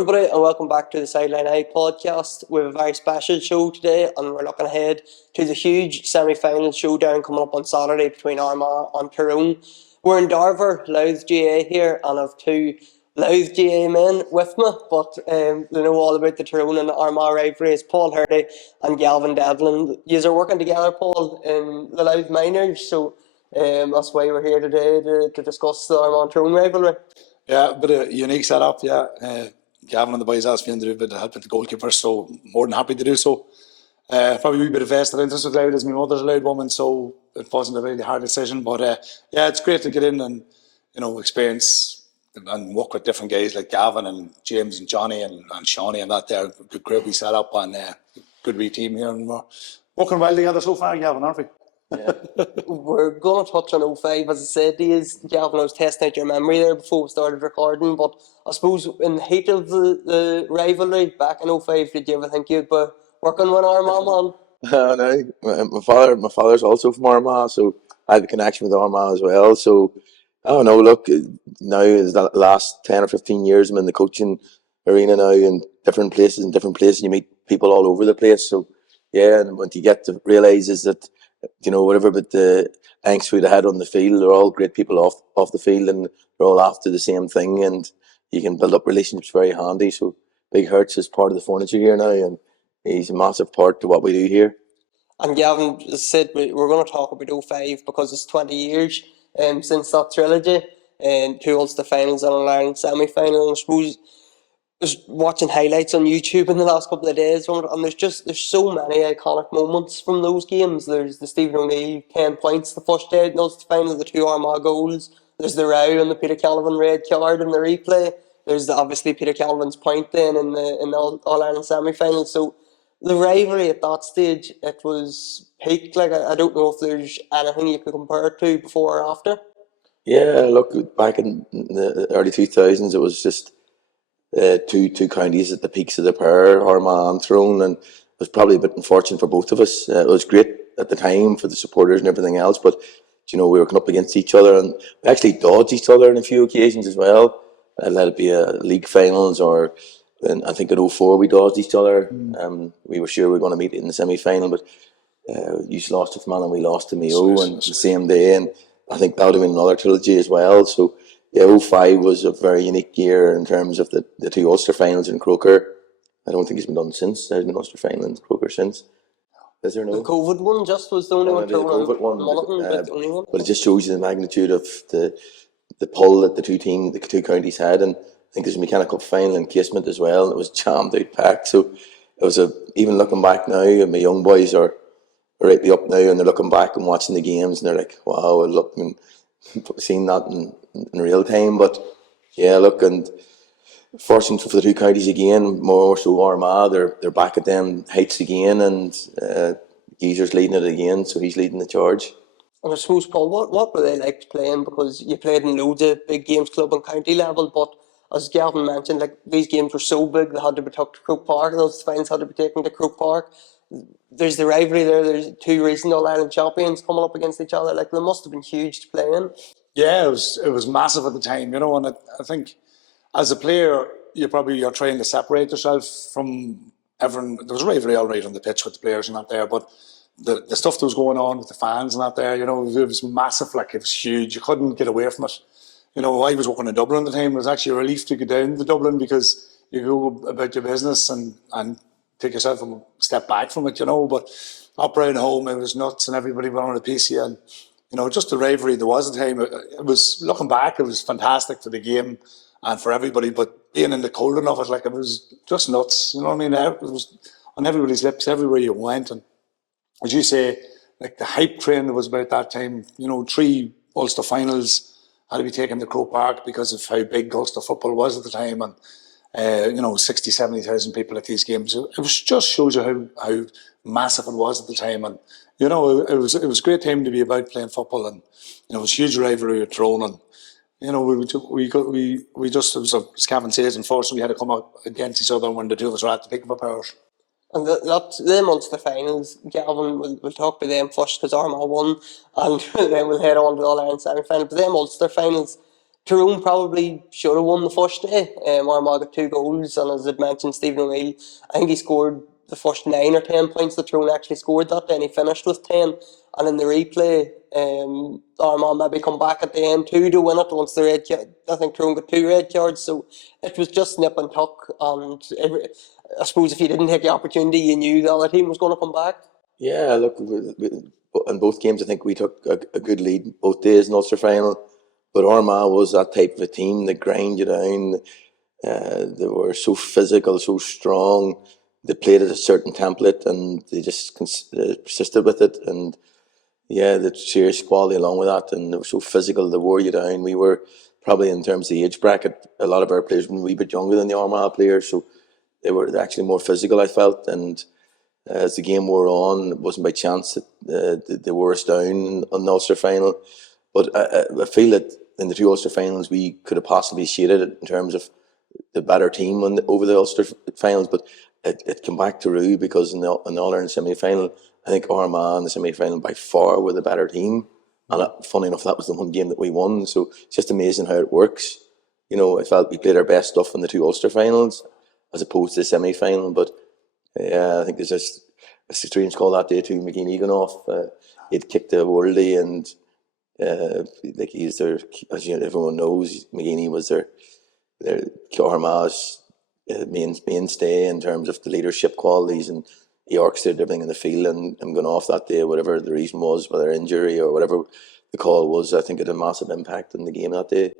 everybody, and welcome back to the Sideline Eye podcast. We have a very special show today, and we're looking ahead to the huge semi-final showdown coming up on Saturday between Armagh and Tyrone. We're in Darver, Louth GA here, and I have two Louth GA men with me, but they know all about the Tyrone and the Armagh rivalry. It's Paul Hearty and Gavin Devlin. You are working together, Paul, in the Louth Miners, so that's why we're here today to discuss the Armagh and Tyrone rivalry. Yeah, a bit of a unique setup, yeah. Gavin and the boys asked me to do a bit of help with the goalkeeper, so more than happy to do so. Probably a wee bit of vested interest with Louth, as my mother's a Louth woman, so it wasn't a really hard decision. But yeah, it's great to get in and experience and work with different guys like Gavin and James and Johnny and Shawnee and that there. Good great wee setup and good wee team here, and we're working well together so far, Gavin, aren't we? Yeah. We're going to touch on 05, as I said. Gavin, I was testing out your memory there before we started recording, but I suppose in the heat of the rivalry back in 05, did you ever think you'd be working with Armagh, man? No, my father's also from Armagh, so I have a connection with Armagh as well. So I don't know. Look, now is the last 10 or 15 years I'm in the coaching arena now in different places. You meet people all over the place. So yeah, and what you get to realise is that whatever but the angst we had on the field, they're all great people off the field, and they're all after the same thing, and you can build up relationships very handy. So Big Hertz is part of the furniture here now, and he's a massive part to what we do here. And Gavin, as I said, we're going to talk about 05 because it's 20 years since that trilogy, and two Ulster finals and an Ireland semi-final. And I suppose just watching highlights on YouTube in the last couple of days, and there's so many iconic moments from those games. There's the Stephen O'Neill 10 points the first day in the Ulster final, the two Armagh goals. There's the row and the Peter Calvin red card in the replay. There's obviously Peter Calvin's point then in the All Ireland semi-final. So the rivalry at that stage, it was peaked. Like I don't know if there's anything you could compare it to before or after. Yeah, look, back in the early 2000s, it was just two counties at the peaks of the power, Armagh and Tyrone, and it was probably a bit unfortunate for both of us. It was great at the time for the supporters and everything else, but we were coming up against each other, and we actually dodged each other on a few occasions as well. Let it be a league finals, or I think in 04 we dodged each other. We were sure we were going to meet in the semi-final, but you lost to Fermanagh and we lost to Mayo and the same day, and I think that would have been another trilogy as well. So yeah, 05 was a very unique year in terms of the two Ulster finals in Croker. I don't think it's been done since. There's been Ulster final in Croker since. Is there no? The COVID one just was the only one. The COVID one, but it just shows you the magnitude of the pull that the two counties had. And I think there's a mechanical final in Casement as well, and it was jammed out packed. So it was even looking back now, and my young boys are rightly up now, and they're looking back and watching the games, and they're like, wow, seeing that in real time. But yeah, look, and fortunate for the two counties again, more so Armagh, they're back at them heights again, and Geezer's leading it again, so he's leading the charge. And I suppose, Paul, what were they like playing? Because you played in loads of big games, club and county level, but as Gavin mentioned, like these games were so big they had to be took to Croke Park. Those finals had to be taken to Croke Park. There's the rivalry there. There's two recent All Ireland champions coming up against each other. Like they must have been huge to play in. Yeah, it was massive at the time, and I think as a player you're trying to separate yourself from everyone. There was rivalry all right on the pitch with the players and that there, but the stuff that was going on with the fans and that there, it was massive. Like it was huge. You couldn't get away from it. I was working in Dublin at the time. It was actually a relief to go down to Dublin because you go about your business and take yourself a step back from it, But up around home, it was nuts and everybody wanted a piece of you. And, just the rivalry there was at the time. It was, looking back, it was fantastic for the game and for everybody. But being in the cold enough, it was just nuts. You know what I mean? It was on everybody's lips everywhere you went. And as you say, like the hype train that was about that time, 3 Ulster finals had to be taken to Croke Park because of how big Ulster football was at the time. And 60, 70,000 people at these games. It was just shows you how massive it was at the time, and it was a great time to be about playing football, and it was huge rivalry with Tyrone, and we just, it was as Gavin says, unfortunately we had to come up against each other when the two of us were at the peak of our powers. And them Ulster finals, Gavin, we'll talk about them first because Armagh won, and then we'll head on to the All Ireland semi-final. But them Ulster finals, Tyrone probably should have won the first day. Armagh got 2 goals, and as I'd mentioned, Stephen O'Neill, I think he scored the first 9 or 10 points that Tyrone actually scored that day, and he finished with 10. And in the replay, Armagh maybe come back at the end too to win it once the I think Tyrone got 2 red cards, so it was just nip and tuck. And I suppose if you didn't take the opportunity, you knew the other team was going to come back. Yeah, look, in both games, I think we took a good lead both days in Ulster final. But Armagh was that type of a team that grind you down. They were so physical, so strong. They played at a certain template, and they just persisted with it. And yeah, the serious quality along with that. And they were so physical, they wore you down. We were probably, in terms of the age bracket, a lot of our players were a wee bit younger than the Armagh players, so they were actually more physical, I felt. And as the game wore on, it wasn't by chance that they wore us down on the Ulster final. But I feel that in the 2 Ulster finals, we could have possibly shaded it in terms of the better team over the Ulster finals. But it came back to rue, because in the All-Ireland semi-final, I think Armagh in the semi-final by far were the better team. And funny enough, that was the one game that we won. So it's just amazing how it works. You know, I felt we played our best stuff in the 2 Ulster finals as opposed to the semi-final. But yeah, I think there's just a strange call that day too. McGeaney going off. He'd kicked the worldie, and like he's their, as you know, everyone knows, McGeaney was their Armagh's mainstay in terms of the leadership qualities, and he orchestrated everything in the field. And him going off that day, whatever the reason was, whether injury or whatever the call was, I think it had a massive impact in the game that day.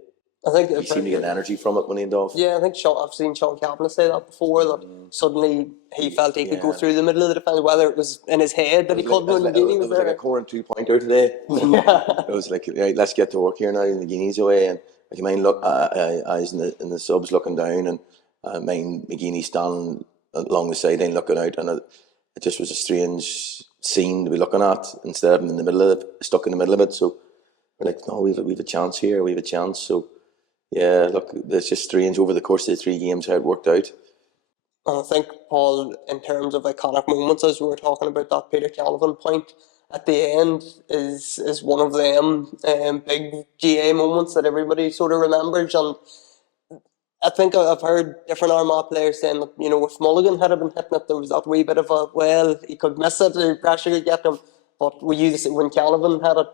I think he seemed to get energy from it when he went off. Yeah, I think I've seen Sean Cavanagh say that before, that suddenly he felt he could go through the middle of the defence, whether it was in his head that he couldn't when McGeaney was there. It was like a core and 2-pointer today. It was like, right, let's get to work here now, and McGeaney's away. And I can mind eyes in the subs looking down, and I mind McGeaney standing along the sideline looking out, and it just was a strange scene to be looking at, instead of him in the middle of it, stuck in the middle of it. So we're like, no, we've a chance here, we have a chance. So yeah, look, it's just strange over the course of the 3 games how it worked out. And I think, Paul, in terms of iconic moments, as we were talking about that Peter Canavan point at the end, is one of them big GA moments that everybody sort of remembers. And I think I've heard different Armagh players saying that, you know, if Mulligan had been hitting it, there was that wee bit of a, well, he could miss it, the pressure could get him. But when Canavan had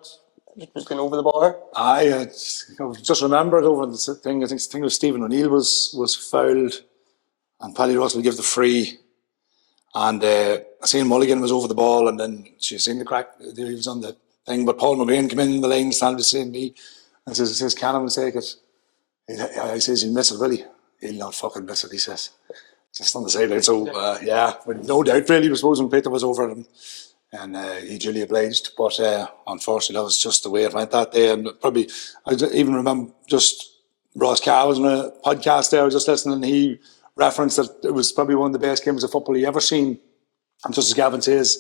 it was going over the bar. I just remembered over the thing. I think the thing was Stephen O'Neill was fouled, and Paddy Russell gave the free, and I seen Mulligan was over the ball, and then she seen the crack. He was on the thing, but Paul McGrain came in the lane, standing beside me, and says Canavan take it. He says he'll miss it, will he? He'll not fucking miss it, he says. Just on the sideline. So yeah, with no doubt really, I suppose when Peter was over him. And he duly obliged, but unfortunately that was just the way it went that day. And probably, I even remember just Ross Carr was on a podcast there, I was just listening, and he referenced that it was probably one of the best games of football he ever seen. And just as Gavin says,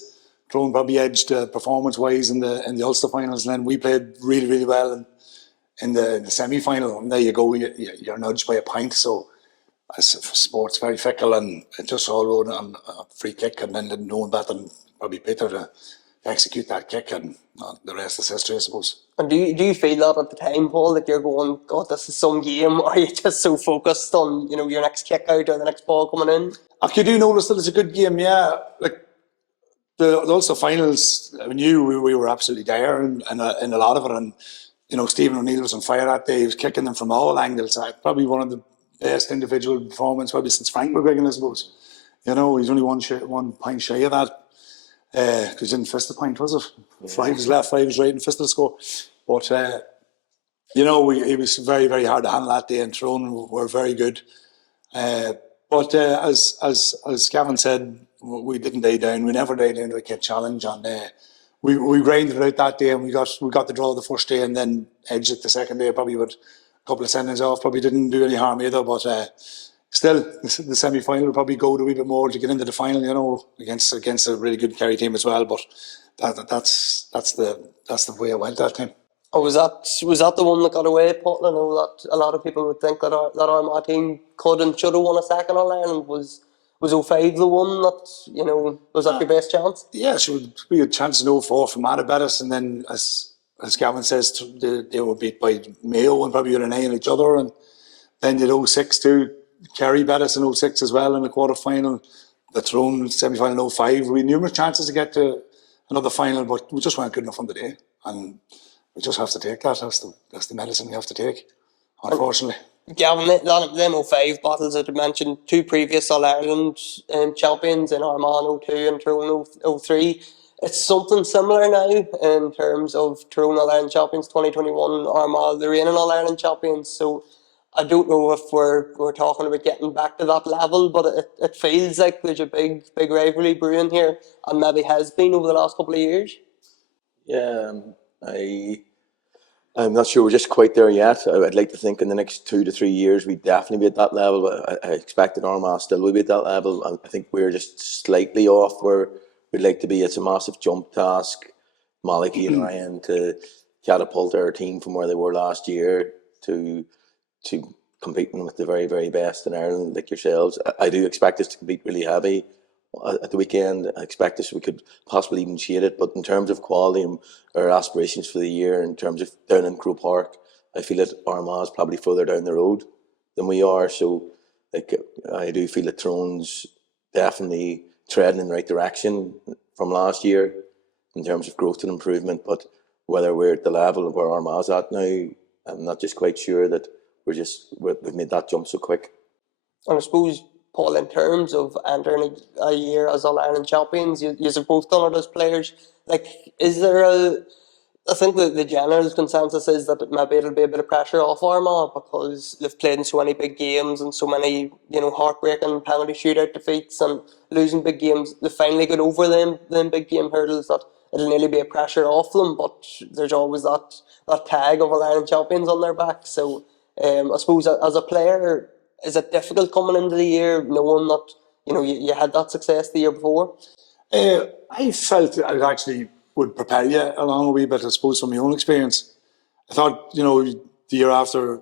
Tyrone probably edged performance-wise in the Ulster finals, and then we played really, really well in the semi-final. And there you go, you're nudged by a point. So sport's very fickle, and it just all rode on a free kick, and then didn't know better than probably Peter to execute that kick, and the rest is history, I suppose. And do you feel that at the time, Paul, that you're going, God, this is some game, or are you just so focused on, you know, your next kick out or the next ball coming in? You do notice that it's a good game, yeah. Like the Ulster finals, I knew we were absolutely dire in a lot of it, and you know, Stephen O'Neill was on fire that day. He was kicking them from all angles. Probably one of the best individual performances probably since Frank McGuigan, I suppose. You know, he's only one point shy of that. Because he didn't fist the point, was it? Yeah. 5 was left, 5 was right, and fisted the score. But, you know, it was very, very hard to handle that day, and Tyrone were very good. But as Gavin said, we didn't die down. We never died down to a kid challenge. And we grinded it out that day, and we got the draw the first day, and then edged it the second day, probably with a couple of sendings off. Probably didn't do any harm either, but still, the semi-final will probably go a wee bit more to get into the final, you know, against a really good Kerry team as well. But that's the way it went that time. Oh, was that the one that got away, Paul? I know that a lot of people would think that that Armagh team could and should have won a second All Ireland. Was 05 the one that, you know, was that your best chance? Yeah, so we had chances in 04 from Mad Bettis, and then as as Gavin says, they were beat by Mayo and probably had an eye on each other. And then you had 06 too. Kerry beat us in 06 as well in the quarter final. The Tyrone semi-final 05. We had numerous chances to get to another final, but we just weren't good enough on the day. And we just have to take that. That's the medicine we have to take, unfortunately. Gavin, them 05 battles that you mentioned, two previous All-Ireland champions in Armagh 02 and Tyrone 03. It's something similar now in terms of Tyrone All-Ireland champions 2021, Armagh the reigning All-Ireland champions. So I don't know if we're talking about getting back to that level, but it feels like there's a big rivalry brewing here, and maybe has been over the last couple of years. Yeah, I'm not sure we're just quite there yet. I'd like to think in the next 2 to 3 years we'd definitely be at that level. But I expect that Armagh still will be at that level. I think we're just slightly off where we'd like to be. It's a massive jump task, Malachy and Ryan, to catapult our team from where they were last year to competing with the very, very best in Ireland, like yourselves. I do expect us to compete really heavy at the weekend. I expect us we could possibly even shade it, but in terms of quality and our aspirations for the year, in terms of down in Croke Park, I feel that Armagh is probably further down the road than we are. So I do feel that Tyrone's definitely treading in the right direction from last year in terms of growth and improvement, but whether we're at the level of where Armagh's at now, I'm not just quite sure that we've made that jump so quick. And I suppose, Paul, in terms of entering a year as All-Ireland champions, you've both done it as players. Like, is there I think the general consensus is that maybe it'll be a bit of pressure off Armagh because they've played in so many big games and so many, heartbreaking penalty shootout defeats and losing big games. They finally got over them big game hurdles that it'll nearly be a pressure off them, but there's always that tag of All-Ireland champions on their back. So I suppose as a player, is it difficult coming into the year knowing that you had that success the year before? I felt it actually would prepare you along a wee bit, I suppose, from my own experience. I thought, the year after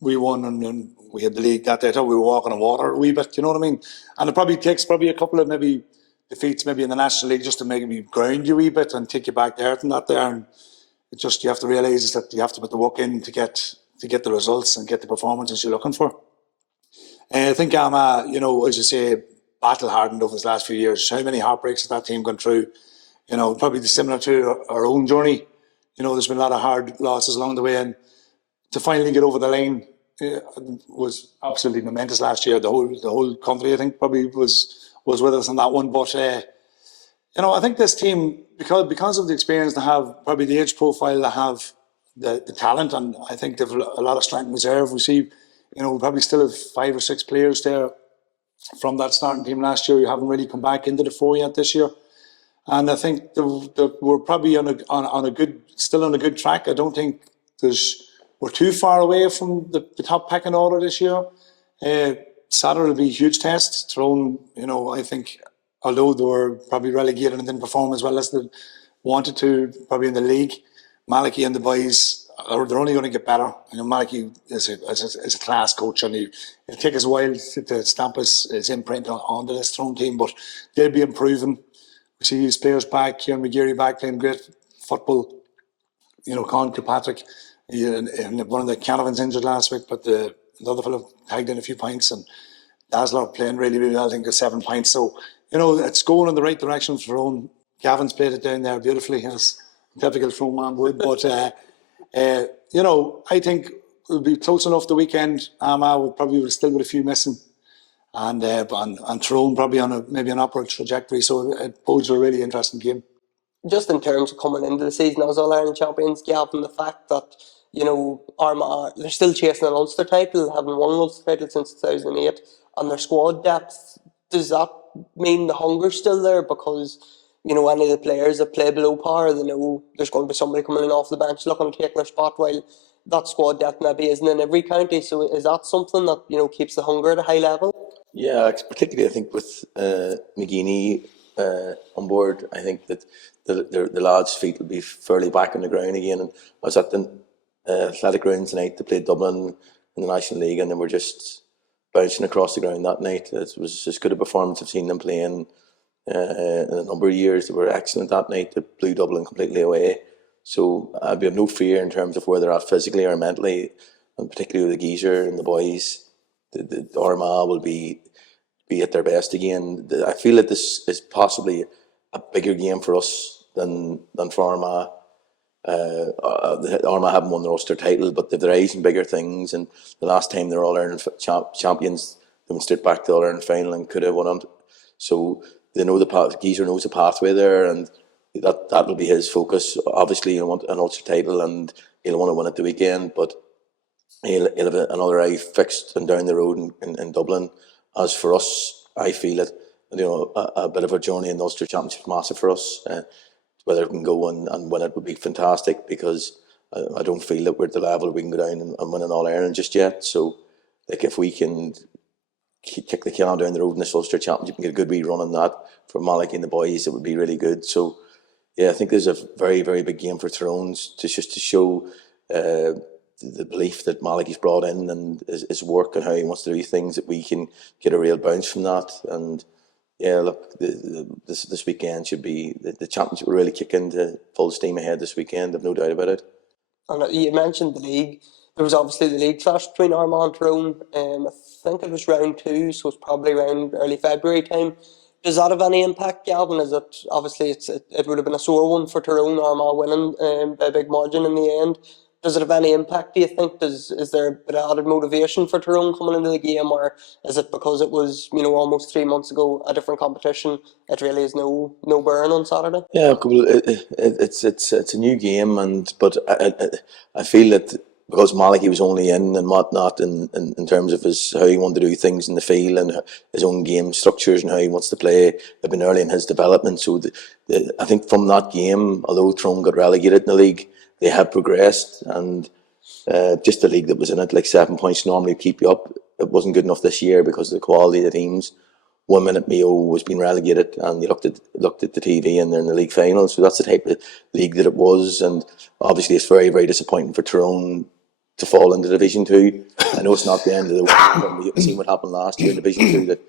we won and we had the league that day, I thought we were walking on water a wee bit, you know what I mean? And it probably takes a couple of maybe defeats maybe in the National League just to maybe ground you a wee bit and take you back there and that there. And it just, you have to realise that you have to put the work in to get the results and get the performances you're looking for. I think Armagh, as you say, battle hardened over the last few years. How many heartbreaks has that team gone through? Probably similar to our own journey. There's been a lot of hard losses along the way, and to finally get over the line was absolutely momentous last year. The whole country, I think, probably was with us on that one. But I think this team, because of the experience they have, probably the age profile they have, the talent, and I think they've a lot of strength in reserve. We see, we probably still have 5 or 6 players there from that starting team last year who haven't really come back into the fore yet this year. And I think we're probably still on a good track. I don't think we're too far away from the top pecking order this year. Saturday will be a huge test. Tyrone, I think, although they were probably relegated and didn't perform as well as they wanted to, probably in the league, Malachy and the boys, they're only going to get better. Malachy is a class coach, and it'll take us a while to stamp his imprint onto this Tyrone team, but they'll be improving. We see his players back, Kieran McGeary back playing great football. Colin Kilpatrick, one of the Canavans injured last week, but the other fellow tagged in a few points, and Dazzler playing really, really well, I think, 7 points. So, it's going in the right direction for Tyrone. Gavin's played it down there beautifully, as typical Tyrone man would. But, I think it'll be close enough the weekend. Armagh will probably still with a few missing. And Tyrone probably on maybe an upward trajectory, so it bodes a really interesting game. Just in terms of coming into the season as All-Ireland champions, Gavin, the fact that Armagh, they're still chasing an Ulster title, having won an Ulster title since 2008, and their squad depth, does that mean the hunger's still there? Because any of the players that play below par, they know there's going to be somebody coming in off the bench looking to take their spot, while that squad depth maybe isn't in every county. So is that something that keeps the hunger at a high level? Yeah, particularly I think with McGeeney on board, I think that the lads' feet will be fairly back on the ground again. And I was at the athletic ground tonight to play Dublin in the National League, and they were just bouncing across the ground that night. It was as good a performance I've seen them playing in a number of years. They were excellent that night. They blew Dublin completely away. So I'd have no fear in terms of where they're at physically or mentally, and particularly with the geezer and the boys. The Armagh will be at their best again. I feel that this is possibly a bigger game for us than for Armagh. Armagh haven't won the Ulster title, but they're raising bigger things. And the last time they were All Ireland champions, they went straight back to the All Ireland final and could have won it. So they know Geezer knows the pathway there, and that will be his focus. Obviously, he'll want an Ulster title and he'll want to win it the weekend, but he'll have another eye fixed and down the road in Dublin. As for us, I feel it. A bit of a journey in the Ulster Championship is massive for us. Whether we can go and win it would be fantastic, because I don't feel that we're at the level we can go down and win an All Ireland just yet. So, if we can kick the can down the road in this Ulster Championship and get a good wee run on that for Malachy and the boys, it would be really good. So, yeah, I think there's a very, very big game for Tyrone's to show the belief that Malachy's brought in and his work and how he wants to do things, that we can get a real bounce from that. And yeah, look, this weekend should be the championship will really kick into full steam ahead this weekend. I've no doubt about it. And you mentioned the league. There was obviously the league clash between Armagh and Tyrone. I think it was round 2, so it's probably around early February time. Does that have any impact, Gavin? Is it obviously it would have been a sore one for Tyrone, Armagh winning by a big margin in the end? Does it have any impact, do you think? Is there a bit of added motivation for Tyrone coming into the game, or is it because it was almost 3 months ago a different competition? It really is no burn on Saturday. Yeah, it's a new game, but I feel that because Malachy was only in and whatnot in terms of how he wanted to do things in the field and his own game structures and how he wants to play, they've been early in his development. So I think from that game, although Tyrone got relegated in the league, they have progressed, and just the league that was in it, like 7 points normally keep you up. It wasn't good enough this year because of the quality of the teams. 1 minute Mayo was being relegated, and you looked at the TV and they're in the league final. So that's the type of league that it was, and obviously it's very, very disappointing for Tyrone to fall into Division 2. I know it's not the end of the world. We've seen what happened last year in Division 2, that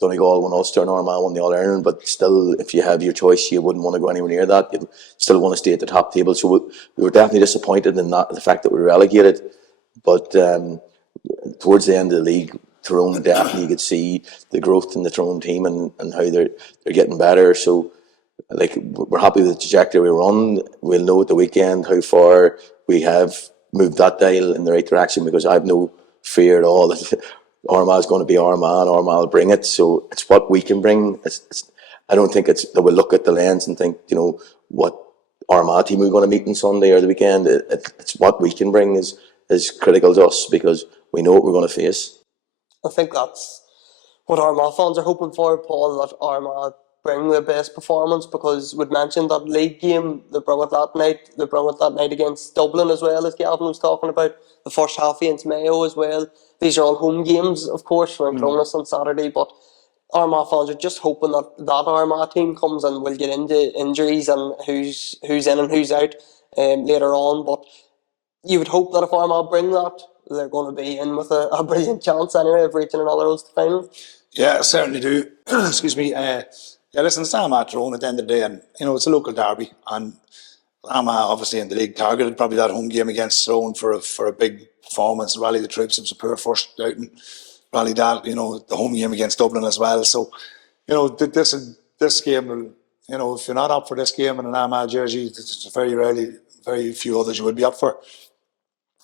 Donegal won Ulster and Armagh won the All Ireland, but still, if you have your choice, you wouldn't want to go anywhere near that. You'd still want to stay at the top table. So we were definitely disappointed in that, the fact that we were relegated. But towards the end of the league, Tyrone definitely, you could see the growth in the Tyrone team and how they're getting better. So, we're happy with the trajectory we're on. We'll know at the weekend how far we have moved that dial in the right direction, because I have no fear at all that Armagh is going to be Armagh and Armagh will bring it. So it's what we can bring. I don't think that we'll look at the lens and think, what Armagh team we're going to meet on Sunday or the weekend. It's what we can bring is critical to us, because we know what we're going to face. I think that's what Armagh fans are hoping for, Paul, that Armagh bring the best performance, because we'd mentioned that league game, they brought it that night against Dublin as well, as Gavin was talking about, the first half against Mayo as well. These are all home games, of course, we're in Clonus on Saturday, but Armagh fans are just hoping that Armagh team comes and will get into injuries and who's in and who's out later on. But you would hope that if Armagh bring that, they're going to be in with a brilliant chance anyway of reaching another Ulster final. Yeah, I certainly do. Excuse me. Listen, it's Armagh Tyrone at the end of the day, and it's a local derby, and Armagh obviously in the league targeted probably that home game against Tyrone for a big performance and rally the troops. It was a poor first outing, rally that, the home game against Dublin as well. So, this game will, if you're not up for this game in an Armagh jersey, it's very few others you would be up for.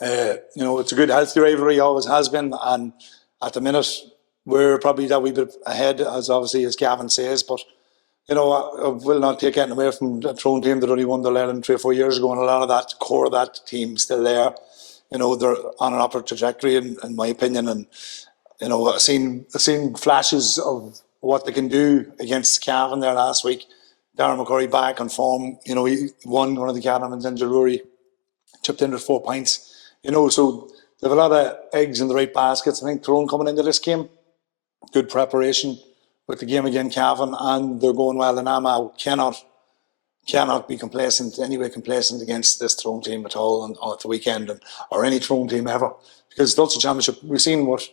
It's a good healthy rivalry, always has been, and at the minute we're probably that wee bit ahead, as Gavin says, but I will not take anything away from the Tyrone team that only won the Ireland 3 or 4 years ago, and a lot of that core of that team still there. They're on an upward trajectory in my opinion, and I've seen flashes of what they can do against Cavan there last week. Darren McCurry back on form. He won one of the Catamans in Rory, chipped in with 4 points. So they have a lot of eggs in the right baskets. I think Tyrone coming into this game, good preparation with the game against Cavan, and they're going well. And Armagh cannot be complacent against this Tyrone team at all at the weekend, or any Tyrone team ever. Because the Ulster Championship, we've seen what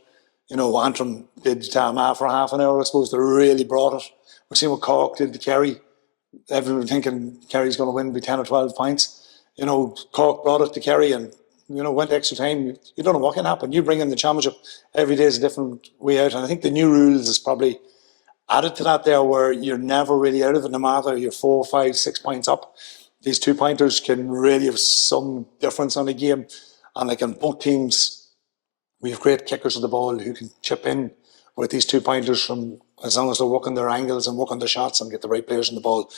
Antrim did to Armagh for half an hour. I suppose they really brought it. We've seen what Cork did to Kerry. Everyone thinking Kerry's going to win by 10 or 12 points. Cork brought it to Kerry and, went extra time. You don't know what can happen. You bring in the championship, every day is a different way out. And I think the new rules is probably added to that there, where you're never really out of it, no matter you're 4, 5, 6 points up. These 2-pointers can really have some difference on a game. And like in both teams, we have great kickers of the ball who can chip in with these 2-pointers from, as long as they're working their angles and working their shots and get the right players on the ball.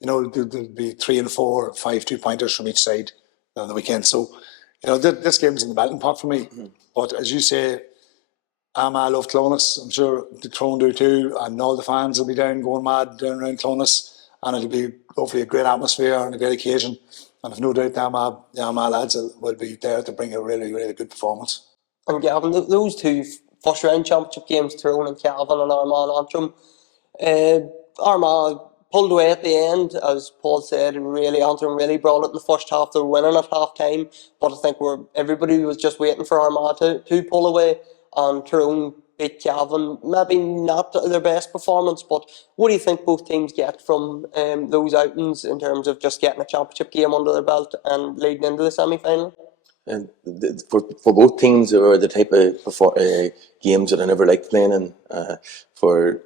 There'll be 3 and 4, 5 2-pointers from each side on the weekend. So, this game's in the melting pot for me. But as you say, Armagh love Clonus. I'm sure the Tyrone do too, and all the fans will be down going mad down around Clonus, and it'll be hopefully a great atmosphere and a great occasion. And I've no doubt the Armagh lads will be there to bring a really, really good performance. And Gavin, those two first round championship games, Tyrone and Cavan and Armagh and Antrim, Armagh pulled away at the end, as Paul said, and really Antrim really brought it in the first half. They were winning at half time, but I think everybody was just waiting for Armagh to pull away, and Tyrone beat Cavan. Maybe not their best performance, but what do you think both teams get from those outings in terms of just getting a championship game under their belt and leading into the semi-final? And for both teams, there were the type of games that I never liked playing in. For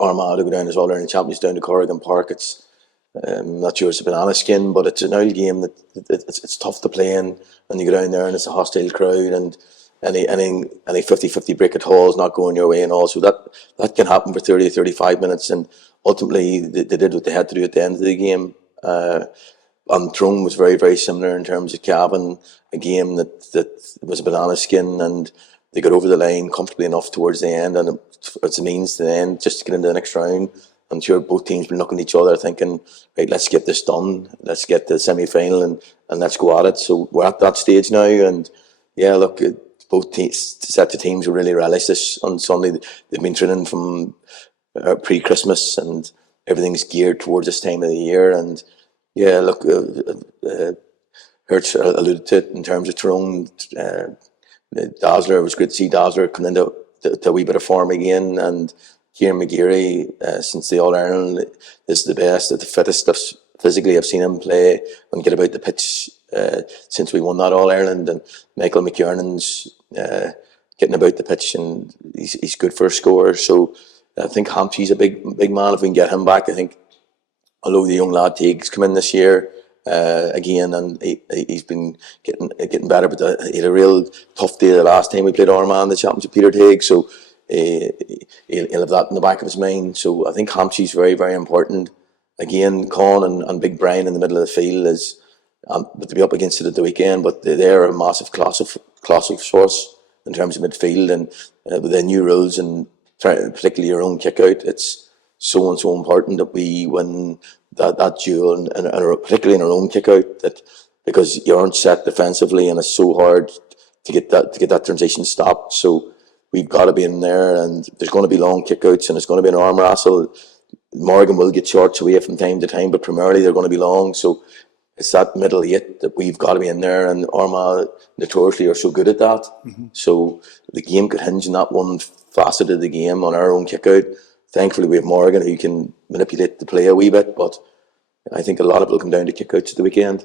Armagh to go down as All-Ireland champions down to Corrigan Park, it's not sure it's a banana skin, but it's an old game that it's tough to play in, and you go down there and it's a hostile crowd, and any 50-50 break at hall is not going your way, and all, so that can happen for 30 or 35 minutes, and ultimately they did what they had to do at the end of the game. And Tyrone was very, very similar in terms of Cavan, a game that was a banana skin, and they got over the line comfortably enough towards the end, and it's a means to the end just to get into the next round. I'm sure both teams been looking at each other thinking, right, let's get this done, let's get to the semi-final and let's go at it. So we're at that stage now, and yeah, look, both sets of teams will really relish this on Sunday. They've been training from pre-Christmas, and everything's geared towards this time of the year, and yeah, look, Hertz alluded to it in terms of Tyrone. Dazzler, it was great to see Dazzler come into a wee bit of form again, and Kieran McGeary, since the All-Ireland, is the best, the fittest physically I've seen him play and get about the pitch since we won that All-Ireland, and Michael McKiernan's getting about the pitch, and he's good for a score. So I think Hampshey's a big man. If we can get him back, I think, although the young lad Teague's come in this year again, and he's been getting better, but he had a real tough day the last time we played Armagh in the championship, Peter Teague, so he'll have that in the back of his mind. So I think Hampshey's very, very important. Again, Con and Big Brian in the middle of the field is, but to be up against it at the weekend, but they're a massive class of source in terms of midfield, and with the new rules, and particularly your own kick out, it's so important that we win that duel, and particularly in our own kick out, that because you aren't set defensively, and it's so hard to get that transition stopped. So we've got to be in there, and there's going to be long kickouts, and it's going to be an arm wrestle. Morgan will get shorts away from time to time, but primarily they're going to be long. So it's that middle eight that we've got to be in there, and Armagh notoriously are so good at that. Mm-hmm. So the game could hinge on that one facet of the game, on our own kick-out. Thankfully we have Morgan who can manipulate the play a wee bit, but I think a lot of it will come down to kick-outs at the weekend.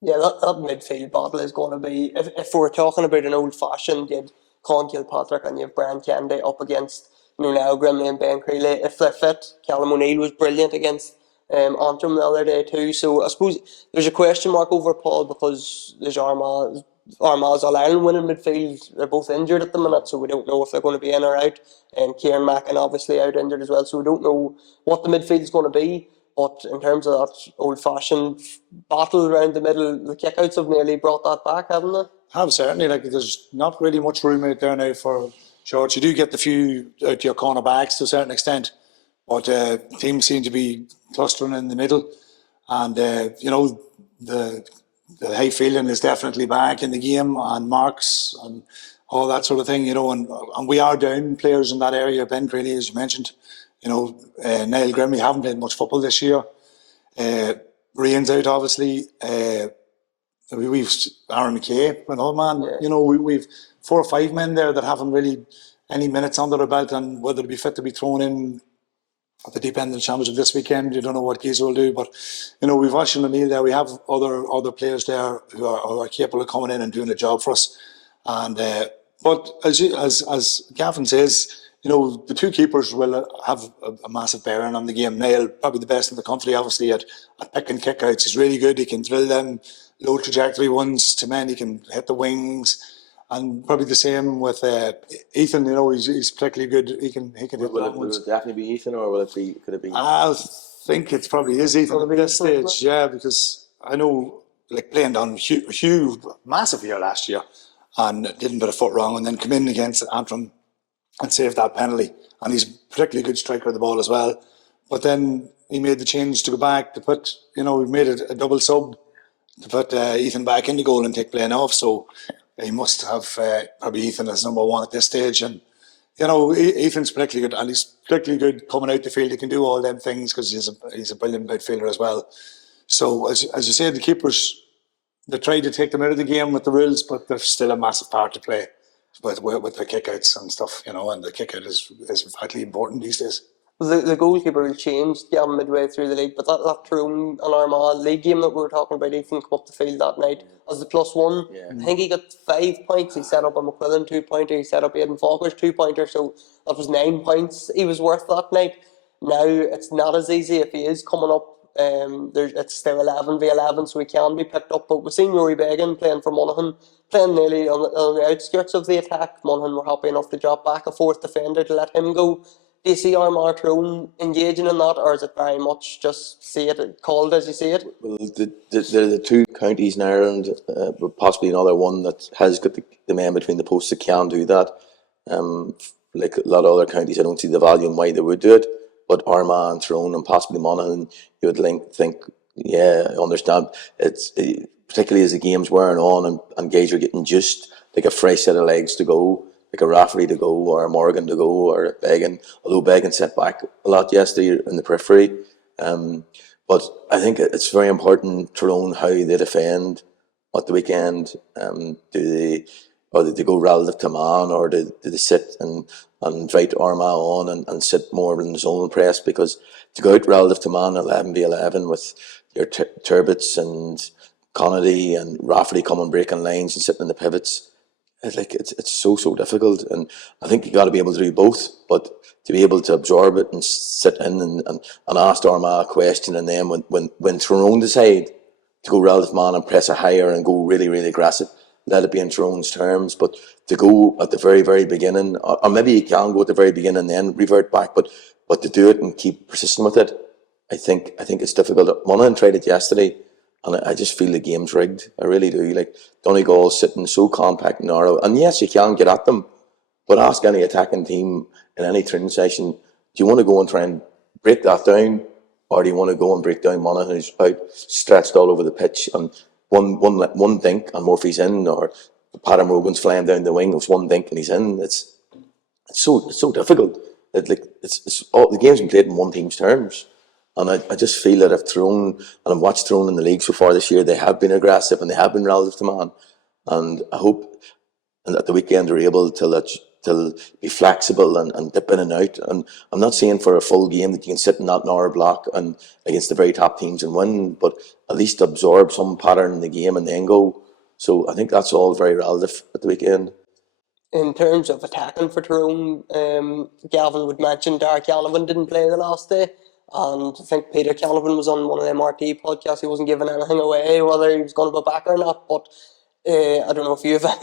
Yeah, that midfield battle is going to be, if we're talking about an old-fashioned, you had Con Kilpatrick and you have Brian Kennedy up against now Grimley and Ben Creeley. If they're fit, Callum O'Neill was brilliant against Antrim the other day too. So I suppose there's a question mark over Paul, because there's Armagh's All-Ireland winning midfield. They're both injured at the minute, so we don't know if they're going to be in or out. And Kieran Mackin obviously out injured as well, so we don't know what the midfield is going to be. But in terms of that old-fashioned battle around the middle, the kickouts have nearly brought that back, haven't they? Have, certainly. Like, there's not really much room out there now for shorts. You do get the few out to your corner backs to a certain extent, but teams seem to be clustering in the middle, and the high feeling is definitely back in the game, and marks and all that sort of thing. And we are down players in that area. Ben Creeley, as you mentioned. Niall Grimley haven't played much football this year. Rain's out, obviously. We've Aaron McKay, an old man. Yeah. We've 4 or 5 men there that haven't really any minutes under their belt, and whether to be fit to be thrown in at the deep end of the championship this weekend. You don't know what Giza will do, but we've Oisin O'Neill there. We have other players there who are capable of coming in and doing the job for us. And but as Gavin says, the two keepers will have a massive bearing on the game. Niall, probably the best in the country, obviously at picking kickouts. He's really good. He can drill them low trajectory ones to men. He can hit the wings. And probably the same with Ethan. He's particularly good. He can hit Will ones. it definitely be Ethan, or could it be? I think it probably is Ethan at this stage. Yeah, because I know, like, playing down Hugh massive year last year, and didn't put a foot wrong, and then come in against Antrim and save that penalty. And he's a particularly good striker of the ball as well. But then he made the change to go back to put, we made it a double sub to put Ethan back in the goal and take playing off. So he must have probably Ethan as number one at this stage. And, Ethan's particularly good, and he's particularly good coming out the field. He can do all them things because he's a brilliant midfielder as well. So, as you said, the keepers, they tried to take them out of the game with the rules, but there's still a massive part to play with the kickouts and stuff, and the kickout is vitally important these days. The goalkeeper changed midway through the league, but that Tyrone and Armagh league game that we were talking about, Ethan come up the field that night as the +1. Yeah. I think he got 5 points. He set up a McQuillan 2-pointer. He set up Aidan Falker's 2-pointer, so that was 9 points he was worth that night. Now it's not as easy if he is coming up. It's still 11v11, so he can be picked up. But we've seen Rory Began playing for Monaghan, playing nearly on the outskirts of the attack. Monaghan were happy enough to drop back a fourth defender to let him go. Do you see Armagh Tyrone engaging in that, or is it very much just see it called as you see it? Well, the two counties in Ireland, but possibly another one that has got the men between the posts that can do that. Like a lot of other counties, I don't see the value in why they would do it. But Armagh and Tyrone and possibly Monaghan, you would think, yeah, I understand. It's particularly as the game's wearing on and guys are getting just like a fresh set of legs to go, like a Rafferty to go, or a Morgan to go, or Began. Although Began set back a lot yesterday in the periphery. But I think it's very important, Tyrone, how they defend at the weekend. Do they go relative to man, or do they sit and invite Armagh on and sit more in the zone press? Because to go out relative to man 11v11 with your Turbits and Connolly and Rafferty coming breaking lines and sitting in the pivots, it's so difficult. And I think you got to be able to do both, but to be able to absorb it and sit in and ask Armagh a question, and then when Tyrone decide to go relative man and press it higher and go really, really aggressive, let it be in Tyrone's terms. But to go at the very, very beginning, or maybe you can go at the very beginning and then revert back, but to do it and keep persisting with it, I think it's difficult. Monaghan tried it yesterday, and I just feel the game's rigged. I really do. Like, Donegal sitting so compact and narrow, and yes, you can get at them, but ask any attacking team in any training session, do you want to go and try and break that down, or do you want to go and break down Monaghan who's out stretched all over the pitch, and one dink and Murphy's in, or Paddy Morgan's flying down the wing, it's one dink and he's in. It's so difficult. It's all the game's been played in one team's terms, and I just feel that if Tyrone, and I've watched Tyrone in the league so far this year, they have been aggressive and they have been relative to man, and I hope at the weekend they're able to be flexible and dip in and out. And I'm not saying for a full game that you can sit in that narrow block and against the very top teams and win, but at least absorb some pattern in the game and then go. So I think that's all very relative at the weekend. In terms of attacking for Tyrone, Gavin would mention Darragh Canavan didn't play the last day, and I think Peter Canavan was on one of the MRT podcasts. He wasn't giving anything away whether he was going to be back or not, but I don't know if you have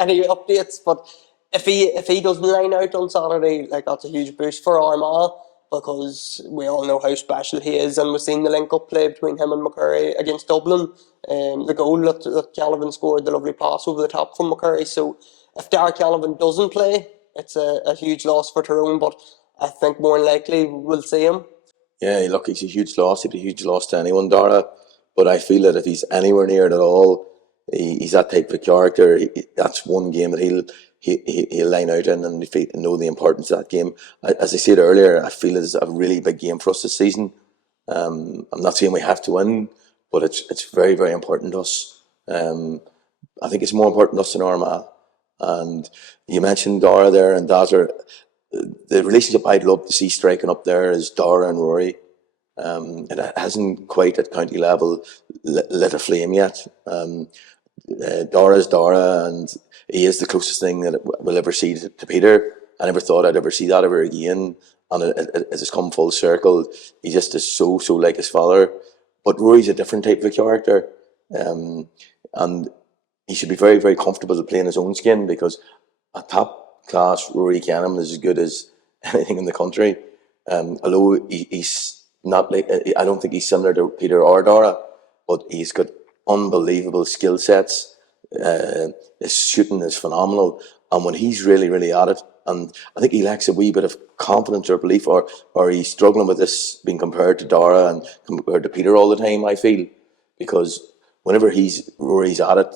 any updates, but if he doesn't line out on Saturday, that's a huge boost for Armagh, because we all know how special he is, and we've seen the link-up play between him and McCurry against Dublin. The goal that Canavan scored, the lovely pass over the top from McCurry. So if Darragh Canavan doesn't play, it's a huge loss for Tyrone, but I think more than likely we'll see him. Yeah, look, he's a huge loss. He'd be a huge loss to anyone, Darragh. But I feel that if he's anywhere near it at all, he's that type of character. That's one game that he'll line out in, and if he know the importance of that game. As I said earlier, I feel it's a really big game for us this season. I'm not saying we have to win, but it's very, very important to us. I think it's more important to us than Armagh. And you mentioned Dara there and Dazzler. the relationship I'd love to see striking up there is Dara and Rory. It hasn't quite at county level lit a flame yet. Dara is Dara, and he is the closest thing that we'll ever see to Peter. I never thought I'd ever see that ever again, and it has come full circle. He just is so like his father. But Rory's a different type of character, and he should be very, very comfortable to play in his own skin, because a top class Rory Canham is as good as anything in the country. Although he's not like, I don't think he's similar to Peter or Dara, but he's got unbelievable skill sets. His shooting is phenomenal, and when he's really, really at it, and I think he lacks a wee bit of confidence or belief, or he's struggling with this being compared to Dara and compared to Peter all the time, I feel, because whenever Rory's at it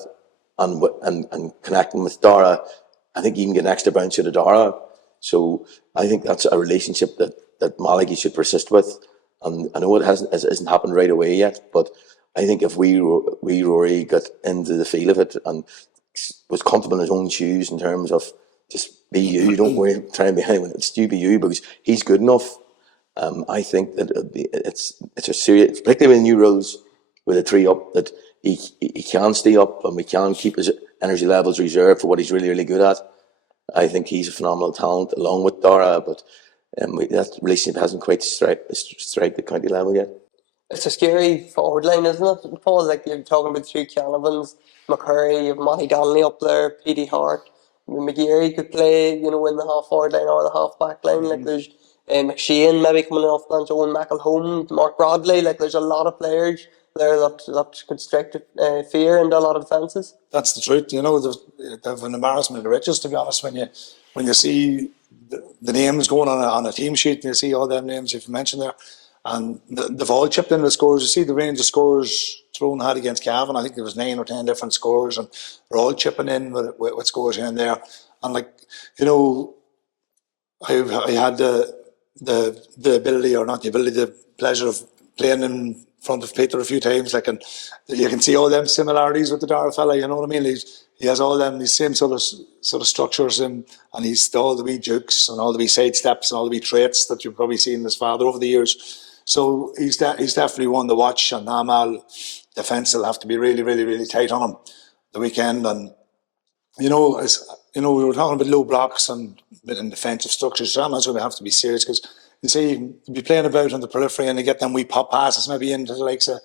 and connecting with Dara, I think he can get an extra bounce out of Dara. So I think that's a relationship that Malachi should persist with. And I know it hasn't happened right away yet, but I think if Rory got into the feel of it and was comfortable in his own shoes in terms of just be you, don't worry, try and be anyone, it's you be you, because he's good enough. I think that it's a serious, particularly with new rules with a 3 up, that he can stay up and we can keep his energy levels reserved for what he's really, really good at. I think he's a phenomenal talent along with Dara, but that relationship hasn't quite strike the county level yet. It's a scary forward line, isn't it, Paul? Like, you're talking about 3 Canavans, McCurry, you've Matty Donnelly up there, Petey Hart, McGeary could play, in the half forward line or the half back line. Like, there's McShane maybe coming off the bench, Owen McElhone, Mark Bradley. Like, there's a lot of players there that could strike fear into a lot of defences. That's the truth. They've an embarrassment of the riches, to be honest. When you see the names going on a team sheet, and you see all them names you've mentioned there, and they've all chipped in the scores. You see the range of scores Tyrone had against Gavin. I think there was 9 or 10 different scores, and they're all chipping in with scores here and there. And I had the ability, or not the ability, the pleasure of playing in front of Peter a few times. And you can see all them similarities with the Dara fella. You know what I mean? He has all them these same sort of structures, and he's all the wee jukes and all the wee side steps and all the wee traits that you've probably seen in his father over the years. So he's definitely one to watch, and Armagh defence will have to be really, really, really tight on him the weekend. And we were talking about low blocks and defensive structures. So Armagh's going to have to be serious, because you see, you be playing about on the periphery and they get them wee pop passes maybe into the likes of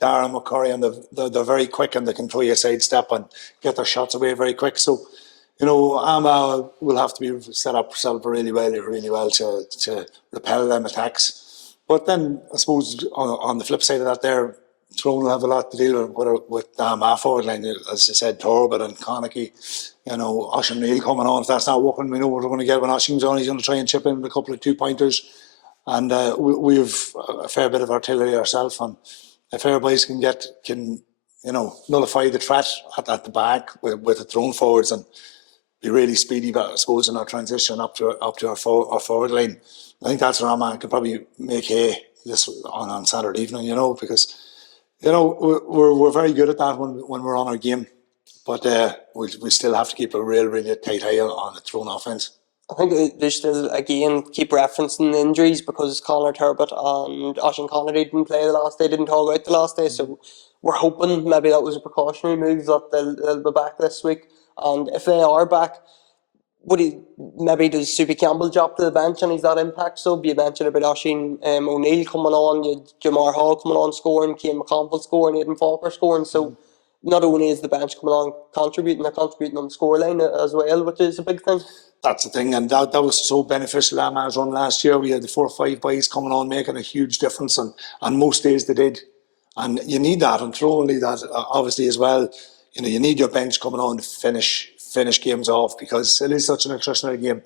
Dara and McCurry, and they're very quick and they can throw you a side step and get their shots away very quick. So, Armagh will have to be set up really well to repel them attacks. But then, I suppose, on the flip side of that there, Tyrone will have a lot to deal with Armagh forward line. As I said, Torbett and Connacht, Oisín Neal coming on. If that's not working, we know what we're going to get when Oisín's on. He's going to try and chip in with a couple of 2-pointers. And we've a fair bit of artillery ourselves, and if our boys can nullify the threat at the back with the Tyrone forwards and be really speedy, but I suppose in our transition up to our forward line, I think that's where Armagh could probably make hay this on Saturday evening. Because we're very good at that when we're on our game, but we still have to keep a really tight eye on the Tyrone offence. I think they still, again, keep referencing the injuries, because Conor Turbot and Oisín Connacht didn't play the last day, didn't talk out the last day, so we're hoping maybe that was a precautionary move, that they'll be back this week. And if they are back, maybe does Soupy Campbell drop to the bench and he's that impact sub? You mentioned about Oisín O'Neill coming on, you had Jamar Hall coming on scoring, Cian McConville scoring, Aidan Falker scoring, so not only is the bench coming on contributing, they're contributing on the scoreline as well, which is a big thing. That's the thing, and that was so beneficial. Armagh's run last year, we had the 4 or 5 boys coming on, making a huge difference, and most days they did. And you need that, and Tyrone need that obviously as well. You need your bench coming on to finish games off, because it is such an attritional game.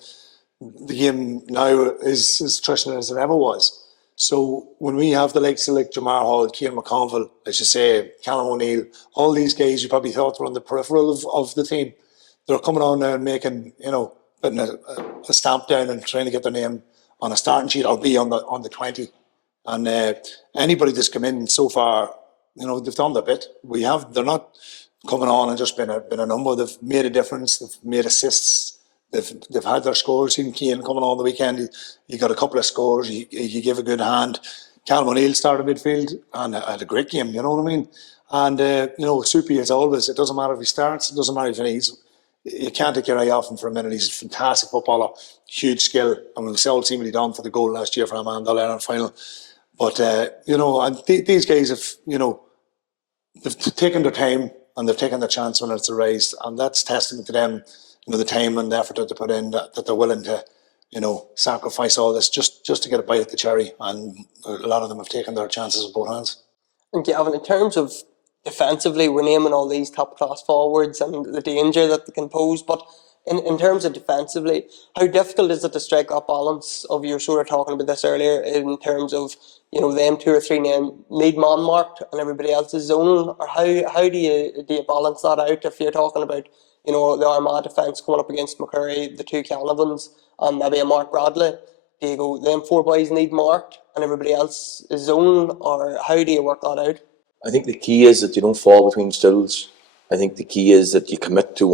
The game now is as attritional as it ever was. So when we have the likes of Jamar Hall, Cian McConville, as you say, Callum O'Neill, all these guys you probably thought were on the peripheral of the team, they're coming on now and making, putting a stamp down and trying to get their name on a starting sheet or be on the 20. And anybody that's come in so far, they've done their bit. They're not coming on and just been a number. They've made a difference. They've made assists. they've had their scores. Seen Keane coming on the weekend. He got a couple of scores. He gave a good hand. Callum O'Neill started midfield and had a great game. You know what I mean? And Soupy, as always, it doesn't matter if he starts. It doesn't matter if he you can't take your eye off him for a minute. He's a fantastic footballer, huge skill. And we've all seen what he done for the goal last year for Armagh in the All-Ireland final. But, and these guys have, they've taken their time and they've taken their chance when it's raised. And that's testament to them, the time and the effort that they put in, that they're willing to, sacrifice all this just to get a bite at the cherry. And a lot of them have taken their chances with both hands. And Gavin, in terms of defensively, we're naming all these top-class forwards and the danger that they can pose, but in terms of defensively, how difficult is it to strike that balance of, you were sort of talking about this earlier, in terms of, them two or three need man marked and everybody else is zonal, or how do you balance that out if you're talking about, the Armagh defence coming up against McCurry, the two Canavans, and maybe a Mark Bradley? Do you go, them four boys need marked and everybody else is zonal, or how do you work that out? I think the key is that you don't fall between stools. I think the key is that you commit to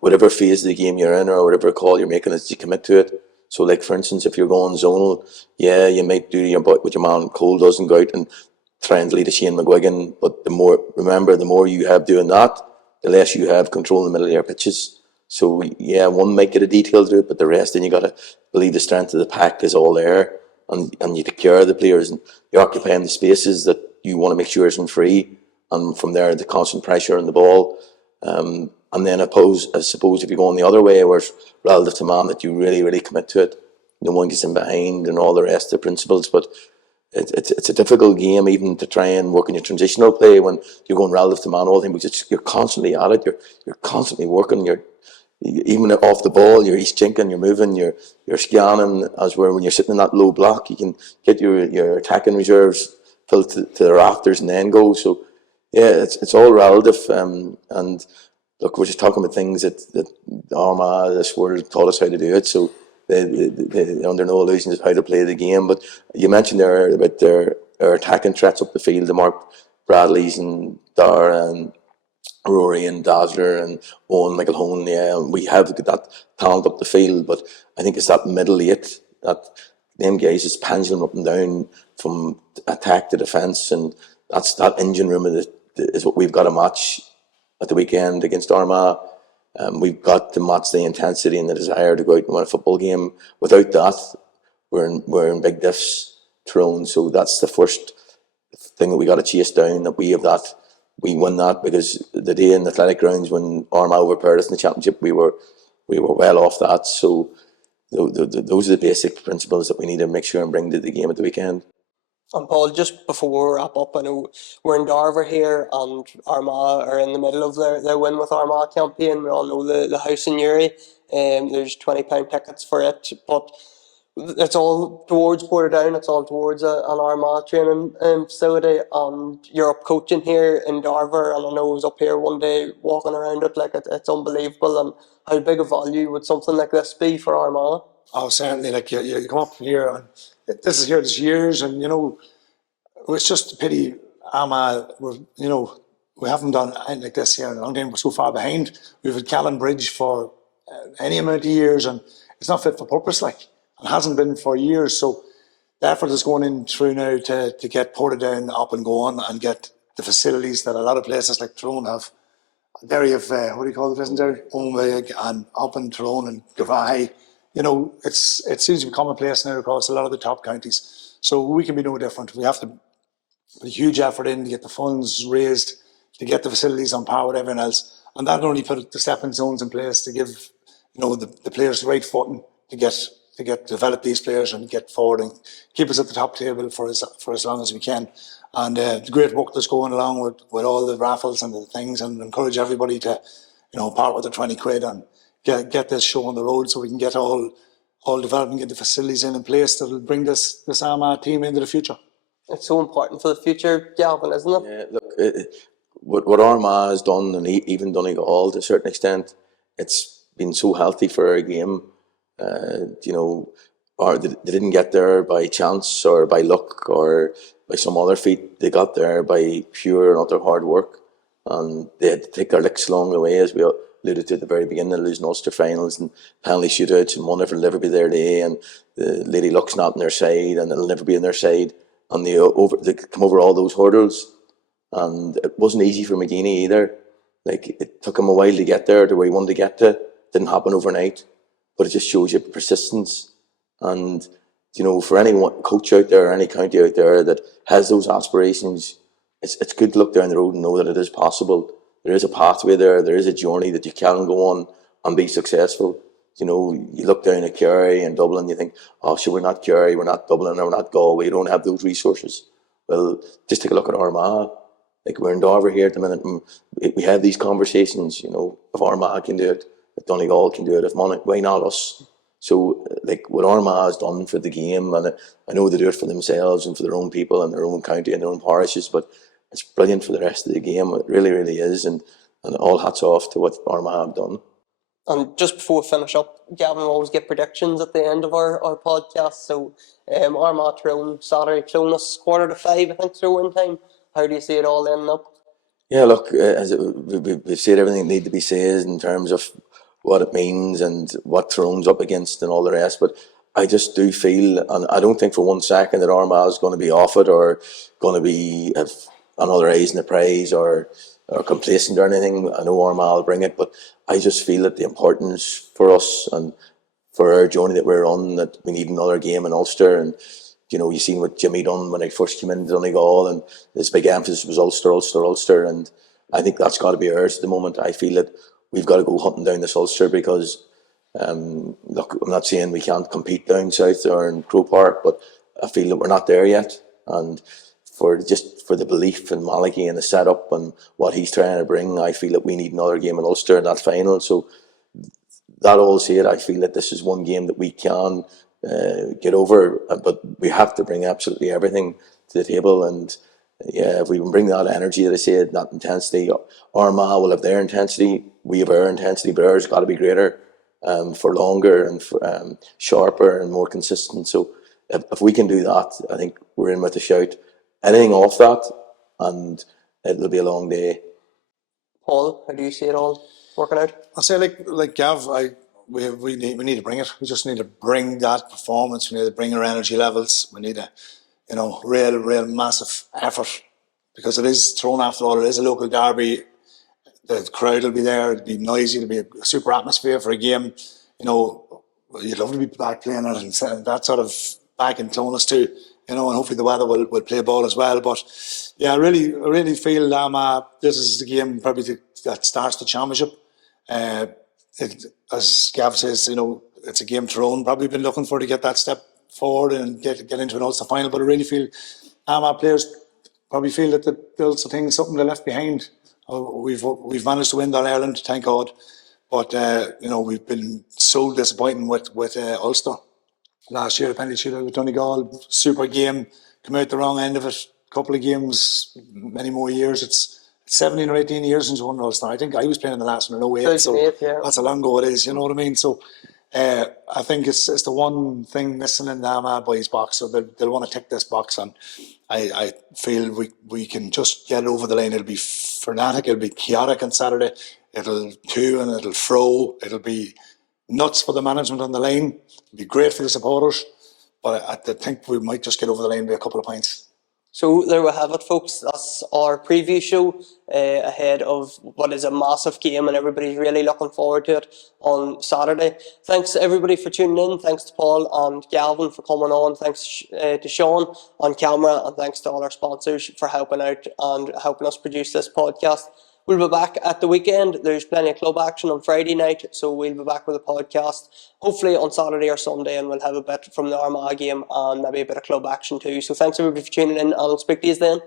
whatever phase of the game you're in or whatever call you're making, is you commit to it. So, like, for instance, if you're going zonal, yeah, you might do what your man Cole does and go out and try and lead a Shane McGuigan. But the more you have doing that, the less you have control in the middle of your pitches. So, yeah, one might get a detail to it, but the rest, then you got to believe the strength of the pack is all there. And you take care of the players and you're occupying the spaces that you want to make sure isn't free. And from there, the constant pressure on the ball. And then I suppose if you go on the other way, where it's relative to man, that you really, really commit to it. No one gets in behind and all the rest of the principles. But it's a difficult game even to try and work in your transitional play when you're going relative to man all the time, because you're constantly at it. You're constantly working. Even off the ball, you're east jinking, you're moving, you're scanning, as where when you're sitting in that low block, you can get your attacking reserves filled to the rafters and then go. So yeah, it's all relative. And look, we're just talking about things that Armagh, this world, taught us how to do it. So they're under no illusions of how to play the game. But you mentioned there about their attacking threats up the field, the Mark Bradleys and Dara and Rory and Dazzler and Owen Michael Hone. Yeah, we have that talent up the field, but I think it's that middle eight, that them guys is pendulum up and down from attack to defence, and that's that engine room is what we've got to match at the weekend against Armagh. We've got to match the intensity and the desire to go out and win a football game. Without that, we're in big diffs, Tyrone. So that's the first thing that we got to chase down, that we have that. We win that, because the day in the athletic grounds when Armagh overpowered us in the championship, we were well off that. So those are the basic principles that we need to make sure and bring to the game at the weekend. And Paul, just before we wrap up, I know we're in Darver here and Armagh are in the middle of their Win with Armagh campaign. We all know the house in Uri. There's £20 tickets for it, but it's all towards Portadown, it's all towards an Armagh training facility, and you're up coaching here in Darver, and I know I was up here one day walking around it, like it's unbelievable. And how big a value would something like this be for Armagh? Oh, certainly. Like you come up here, and this is here this years, and it's just a pity Armagh. We haven't done anything like this here in a long time. We're so far behind. We've had Callan Bridge for any amount of years, and it's not fit for purpose. It hasn't been for years. So the effort is going in through now to get Portadown up and going and get the facilities that a lot of places like Tyrone have. Derry have, what do you call it, isn't there? Armagh and up in Tyrone and Gavin. It seems to be commonplace now across a lot of the top counties. So we can be no different. We have to put a huge effort in to get the funds raised, to get the facilities on par with everyone else. And that only put the stepping stones in place to give, the players the right footing to develop these players and get forward and keep us at the top table for as long as we can. And the great work that's going along with all the raffles and the things, and encourage everybody to, part with their 20 quid and get this show on the road, so we can get all developed and get the facilities in place that will bring this Armagh team into the future. It's so important for the future, Gavin, isn't it? Yeah, look, what Armagh has done, and even Donegal to a certain extent, it's been so healthy for our game. Or they didn't get there by chance or by luck or by some other feat. They got there by pure and utter hard work, and they had to take their licks along the way, as we alluded to at the very beginning, the losing Ulster finals and penalty shootouts, and one never will never be their day, and the Lady Luck's not on their side, and it'll never be on their side, and they come over all those hurdles, and it wasn't easy for McGeeney either. Like, it took him a while to get there to where he wanted to get to. It didn't happen overnight, but it just shows you persistence. And for any coach out there, or any county out there that has those aspirations, it's good to look down the road and know that it is possible. There is a pathway there. There is a journey that you can go on and be successful. You look down at Kerry and Dublin, you think, oh, sure, we're not Kerry, we're not Dublin, or we're not Galway, we don't have those resources. Well, just take a look at Armagh. Like, we're in Dover here at the minute, and we have these conversations, if Armagh can do it, if Donegal can do it, if Monaghan, why not us? So, like, what Armagh has done for the game, and I know they do it for themselves and for their own people and their own county and their own parishes, but it's brilliant for the rest of the game. It really, really is, and all hats off to what Armagh have done. And just before we finish up, Gavin, we always get predictions at the end of our podcast. So, Armagh Tyrone Saturday, Clonus 4:45, I think, throw-in time. How do you see it all ending up? Yeah, look, we've said everything that needs to be said in terms of what it means and what Tyrone's up against and all the rest, but I just do feel, and I don't think for one second that Armagh is going to be off it, or going to be another A's in the prize, or complacent or anything. I know Armagh will bring it, but I just feel that the importance for us and for our journey that we're on, that we need another game in Ulster. And you seen what Jimmy done when I first came into Donegal, and his big emphasis was Ulster, Ulster, Ulster, and I think that's got to be ours at the moment. I feel that we've got to go hunting down this Ulster, because look, I'm not saying we can't compete down south or in Croke Park, but I feel that we're not there yet. And for the belief in Malachy and the setup and what he's trying to bring, I feel that we need another game in Ulster in that final. So that all said, I feel that this is one game that we can get over, but we have to bring absolutely everything to the table. And yeah, if we can bring that energy, as I said, that intensity, Armagh will have their intensity, we have our intensity, but ours got to be greater, for longer and for, sharper and more consistent. So if we can do that, I think we're in with a shout. Anything off that, and it'll be a long day. Paul, how do you see it all working out? I say, like Gav, we need to bring it. We just need to bring that performance. We need to bring our energy levels. We need a real massive effort, because it is Tyrone, after all. It is a local derby. The crowd will be there. It'll be noisy. It'll be a super atmosphere for a game. You'd love to be back playing it, and that sort of back in Clonus too. And hopefully the weather will play ball as well. But yeah, I really feel this is the game probably that starts the championship. As Gav says, it's a game Tyrone probably been looking for, to get that step forward and get into an Ulster final. But I really feel Armagh players probably feel that the Ulster thing is something they left behind. We've managed to win that Ireland, thank God. But we've been so disappointing with Ulster. Last year, the penalty shootout with Donegal, super game, come out the wrong end of it. Couple of games, many more years. It's 17 or 18 years since we won Ulster. I think I was playing in the last one in 08, so yeah. That's how long ago it is, you know what I mean? So I think it's the one thing missing in the Armagh boys' box, so they'll want to tick this box, and I feel we can just get it over the line. It'll be frenetic, it'll be chaotic on Saturday, it'll to and it'll fro, it'll be nuts for the management on the line, it'll be great for the supporters, but I think we might just get over the line by a couple of points. So there we have it, folks. That's our preview show ahead of what is a massive game, and everybody's really looking forward to it on Saturday. Thanks to everybody for tuning in. Thanks to Paul and Gavin for coming on. Thanks to Sean on camera, and thanks to all our sponsors for helping out and helping us produce this podcast. We'll be back at the weekend. There's plenty of club action on Friday night, so we'll be back with a podcast hopefully on Saturday or Sunday, and we'll have a bit from the Armagh game and maybe a bit of club action too. So thanks everybody for tuning in, and I'll speak to you then.